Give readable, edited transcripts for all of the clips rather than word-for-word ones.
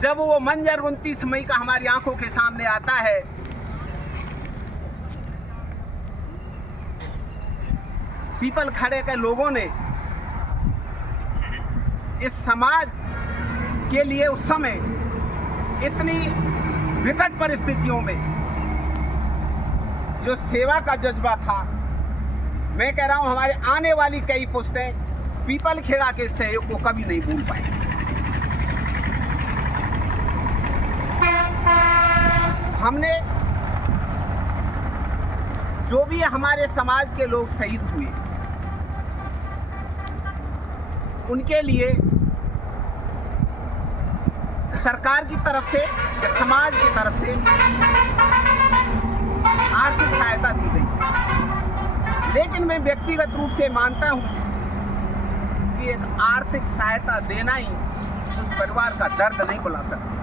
जब वो मंजर 29 मई का हमारी आंखों के सामने आता है, पीपल खड़े के लोगों ने इस समाज के लिए उस समय इतनी विकट परिस्थितियों में जो सेवा का जज्बा था, मैं कह रहा हूं हमारे आने वाली कई पुश्तें पीपल खेड़ा के सहयोग को कभी नहीं भूल पाएंगी। हमने जो भी हमारे समाज के लोग शहीद हुए, उनके लिए सरकार की तरफ से या समाज की तरफ से आर्थिक सहायता दी गई। लेकिन मैं व्यक्तिगत रूप से मानता हूं कि एक आर्थिक सहायता देना ही उस परिवार का दर्द नहीं बुला सकती।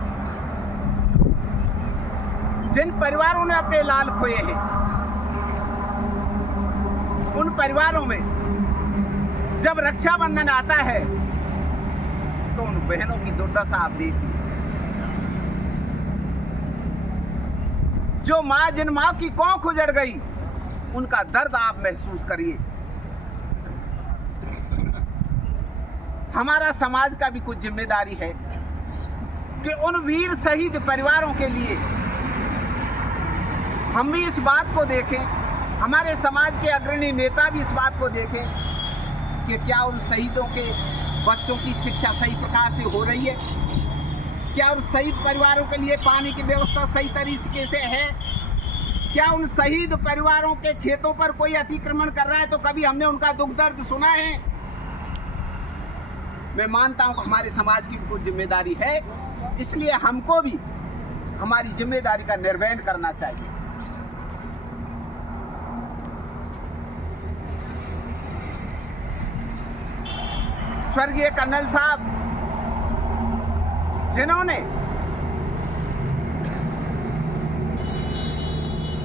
जिन परिवारों ने अपने लाल खोए हैं, उन परिवारों में जब रक्षाबंधन आता है तो उन बहनों की दुर्दशा आप देखिए। जो माँ, जिन माँ की कोख उजड़ गई, उनका दर्द आप महसूस करिए। हमारा समाज का भी कुछ जिम्मेदारी है कि उन वीर शहीद परिवारों के लिए हम भी इस बात को देखें, हमारे समाज के अग्रणी नेता भी इस बात को देखें कि क्या उन शहीदों के बच्चों की शिक्षा सही प्रकार से हो रही है, क्या उन शहीद परिवारों के लिए पानी की व्यवस्था सही तरीके से है, क्या उन शहीद परिवारों के खेतों पर कोई अतिक्रमण कर रहा है तो कभी हमने उनका दुख दर्द सुना है। मैं मानता हूं कि हमारे समाज की भी कुछ जिम्मेदारी है, इसलिए हमको भी हमारी जिम्मेदारी का निर्वहन करना चाहिए। स्वर्गीय कर्नल साहब, जिन्होंने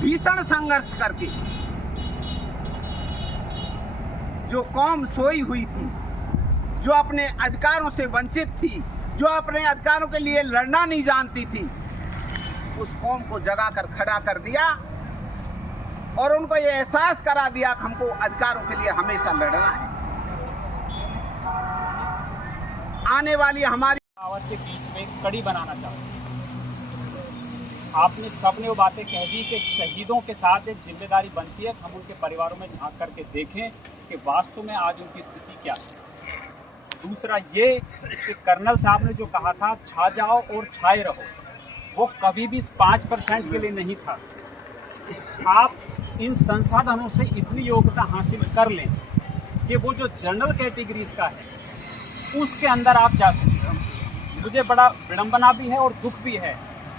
भीषण संघर्ष करके जो कौम सोई हुई थी, जो अपने अधिकारों से वंचित थी, जो अपने अधिकारों के लिए लड़ना नहीं जानती थी, उस कौम को जगा कर खड़ा कर दिया और उनको ये एहसास करा दिया कि हमको अधिकारों के लिए हमेशा लड़ना है। आने वाली हमारी आवाज के बीच में एक कड़ी बनाना चाहते हैं। आपने सबने वो बातें कह दी कि शहीदों के साथ एक जिम्मेदारी बनती है कि हम उनके परिवारों में झांक करके देखें कि वास्तव में आज उनकी स्थिति क्या है। दूसरा ये कि कर्नल साहब ने जो कहा था छा जाओ और छाए रहो, वो कभी भी 5% के लिए नहीं था। आप इन संसाधनों से इतनी योग्यता हासिल कर लें कि वो जो जनरल कैटेगरीज का है उसके अंदर आप जा सकते हैं। मुझे बड़ा विडंबना भी है और दुख भी है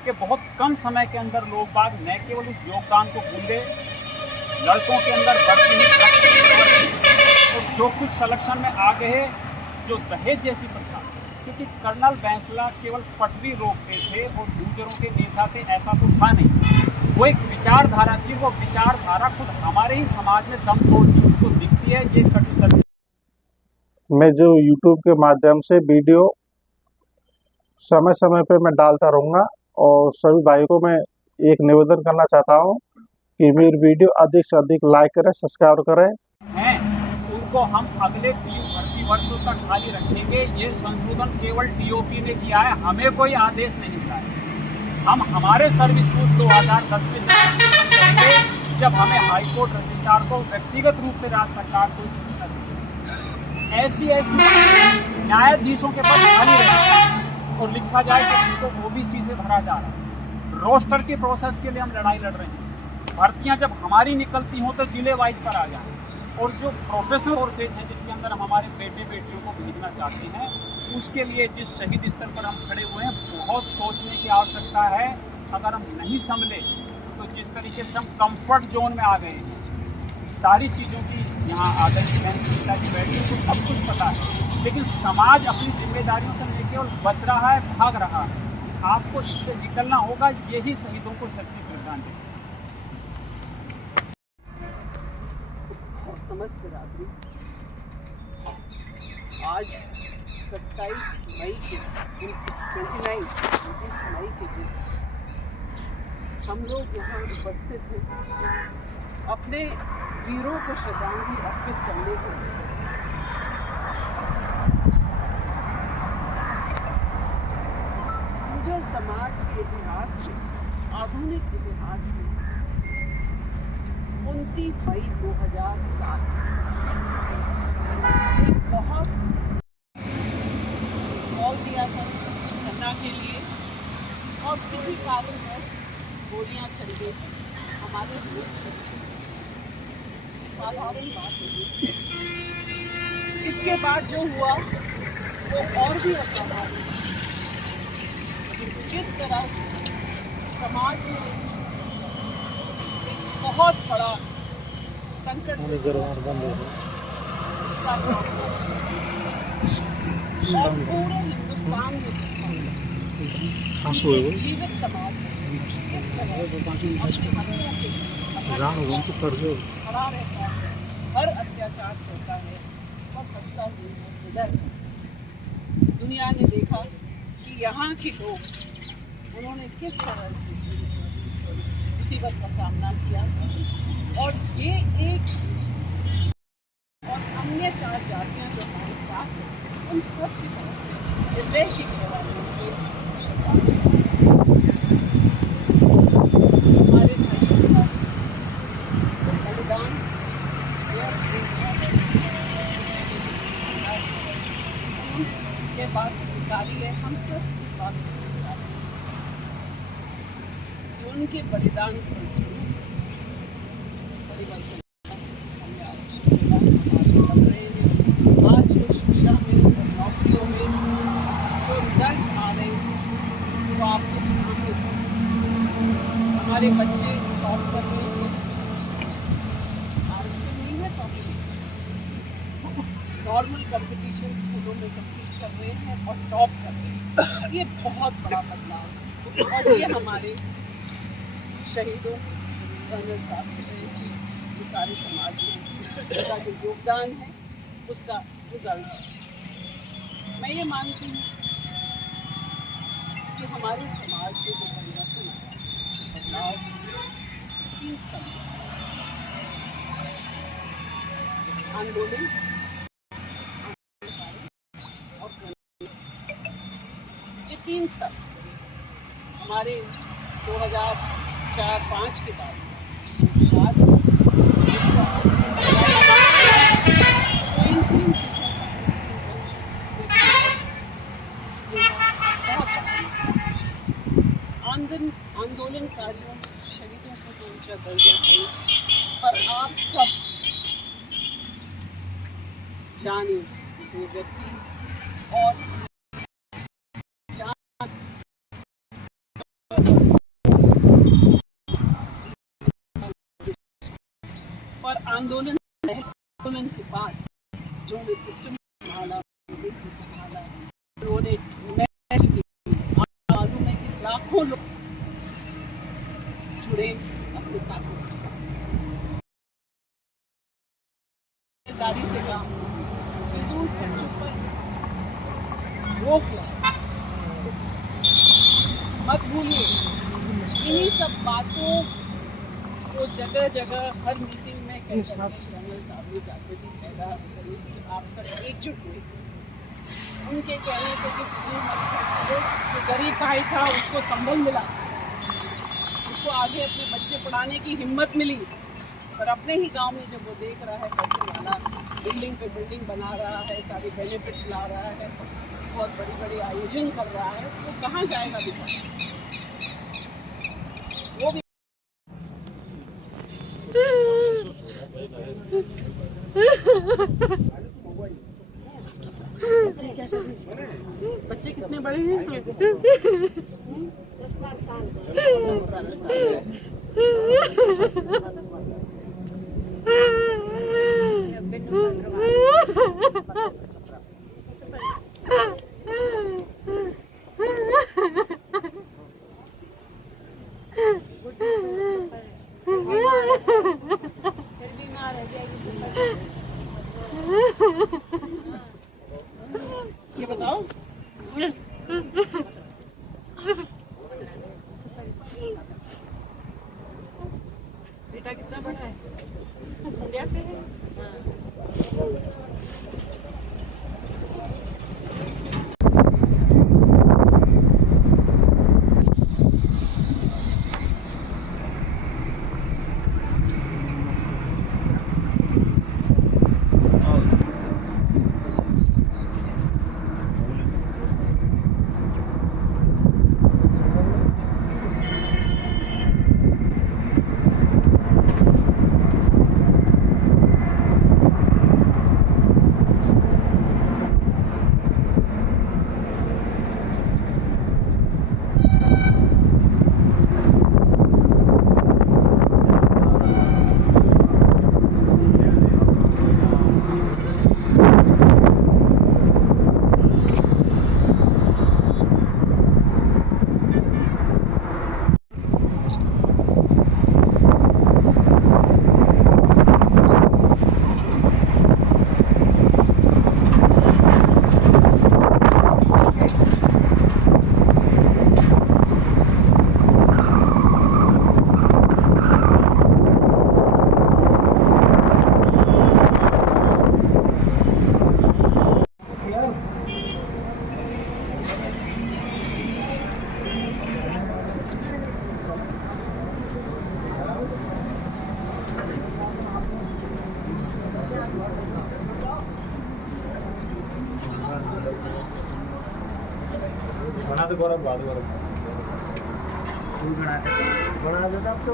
कि बहुत कम समय के अंदर लोग बाग न केवल उस योगदान को भूल गए, लड़कों के अंदर बढ़ती हुई और जो कुछ सलेक्शन में आ गए, जो दहेज जैसी प्रथा, क्योंकि कर्नल बैंसला केवल पटरी रोकते थे और गुर्जरों के नेता थे, ऐसा तो था नहीं। वो एक विचारधारा थी, वो विचारधारा खुद हमारे ही समाज में दम तोड़ती उसको दिखती है। ये कटी मैं जो YouTube के माध्यम से वीडियो समय समय पे मैं डालता रहूँगा और सभी भाइयों को मैं एक निवेदन करना चाहता हूँ कि मेरी वीडियो अधिक से अधिक लाइक करें, सब्सक्राइब करें। हैं उनको हम अगले 30 वर्षों तक खाली रखेंगे। ये संशोधन केवल DOP ने किया है, हमें कोई आदेश नहीं मिला है। हम हमारे सर्विस रूल्स 2010 में संशोधन करेंगे जब हमें हाईकोर्ट रजिस्ट्रार को व्यक्तिगत रूप से राज्य सरकार को सूचना देगी। ऐसी न्यायाधीशों के पद खाली रहे और लिखा जाए कि इसको OBC से भरा जा रहा है। रोस्टर की प्रोसेस के लिए हम लड़ाई लड़ रहे हैं। भर्तियां जब हमारी निकलती हों तो जिले वाइज पर आ जाए, और जो प्रोफेशनल कोर्सेज हैं जिनके अंदर हम हमारे बेटे बेटियों को भेजना चाहते हैं, उसके लिए जिस शहीद स्तर पर हम खड़े हुए हैं, बहुत सोचने की आवश्यकता है। अगर हम नहीं संभले तो जिस तरीके से हम कंफर्ट जोन में आ गए हैं, सारी चीज़ों की यहाँ आदरणीय पिताजी बैठे तो सब कुछ पता है, लेकिन समाज अपनी जिम्मेदारियों से नहीं केवल बच रहा है, भाग रहा है। आपको इससे निकलना होगा, यही शहीदों को सच्ची श्रद्धांजलि। समस्त बिरादरी आज 27 मई के 29 मई के दिन हम लोग यहाँ उपस्थित हैं अपने वीरों को श्रद्धांजलि अर्पित करने के लिए। गुर्जर समाज के इतिहास में, आधुनिक इतिहास में 29 मई 2007 एक बहुत कॉल दिया था घटना के लिए और किसी कारणवश गोलियां चल गई हमारे लोग चल गए। साधारण बात नहीं। इसके बाद जो हुआ वो और भी असाधारण। किस तरह समाज में एक बहुत बड़ा संकट उसका सामना और पूरे हिंदुस्तान में जीवित समाज किस तरह खड़ा रहता है, हर अत्याचार सहता है और हंसता निडर। दुनिया ने देखा कि यहाँ के लोग उन्होंने किस तरह से मुसीबत का सामना किया और ये एक और अन्य 4 जातियाँ जो हमारे साथ हैं उन सब की तरफ से हृदय की गहराइयों से हमारे भाइयों का बलिदान ये बात स्वीकारी है। हम सब इस बात को स्वीकार कि उनके बलिदान के फलस्वरूप आज जो शिक्षा में नौकरियों में जो रिजल्ट आ रहे हैं वो आपके सामने हमारे बच्चे टॉप कर रहे हैं। आरक्षण नहीं है टॉप, नॉर्मल कंपटीशन स्कूलों में कम्पीट कर रहे हैं और टॉप कर रहे हैं। ये बहुत बड़ा बदलाव है और ये हमारे शहीदों कर्नल साहब ये सारे समाज में का जो योगदान है उसका रिजल्ट है। मैं ये मानती हूँ कि हमारे समाज में जो परिवर्तन बदलाव उसके 3 स्तंभ आंदोलन और ये 3 स्तंभ हमारे 2004-5 के बाद विकास इन 3 चीज़ों आंदोलनकारियों शहीदों को तो ऊंचा दर्जा है, पर आप सब जाने वो व्यक्ति और आंदोलन के बाद जो ने सिस्टम संभाला उन्होंने मालूम है कि लाखों लोग जुड़े अपने कामों से काम फिजूल खर्चों पर रोक लगाए। मत भूलिए इन्हीं सब बातों को जगह जगह हर मीटिंग में जाते भी पैदा करेगी। आप सब एकजुट हुए उनके कहने से कि फिजूल मत खर्च करो। जो गरीब भाई था उसको संबल मिला, उसको आगे अपने बच्चे पढ़ाने की हिम्मत मिली, पर अपने ही गांव में जब वो देख रहा है पैसे वाला बिल्डिंग पे बिल्डिंग बना रहा है, सारे बेनिफिट्स ला रहा है, बहुत बड़ी बड़ी आयोजन कर रहा है, तो वो कहाँ जाएगा बेचारा। वो भी बच्चे कितने बड़े हैं? 10-12 साल। ये बताओ बना तो गौरव बाद गौरव बना देता अब तो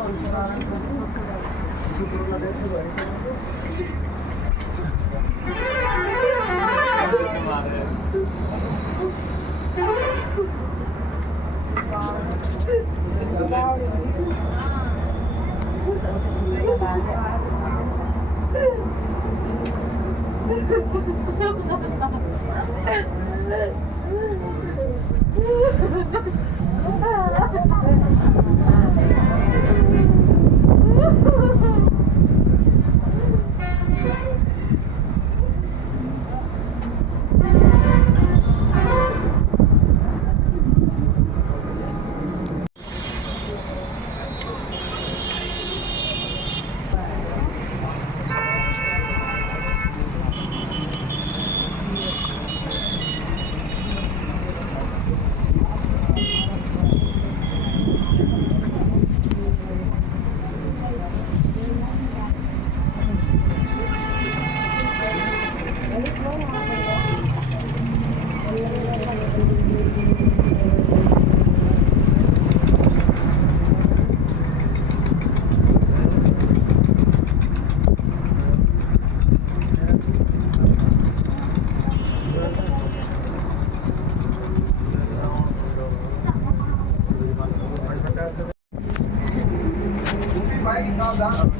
भाई सावधान।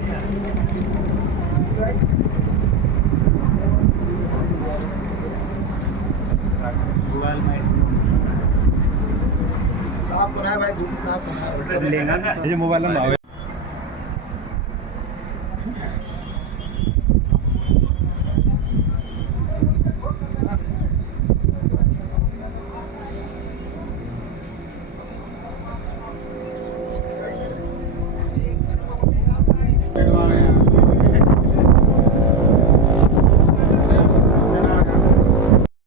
ये मोबाइल नंबर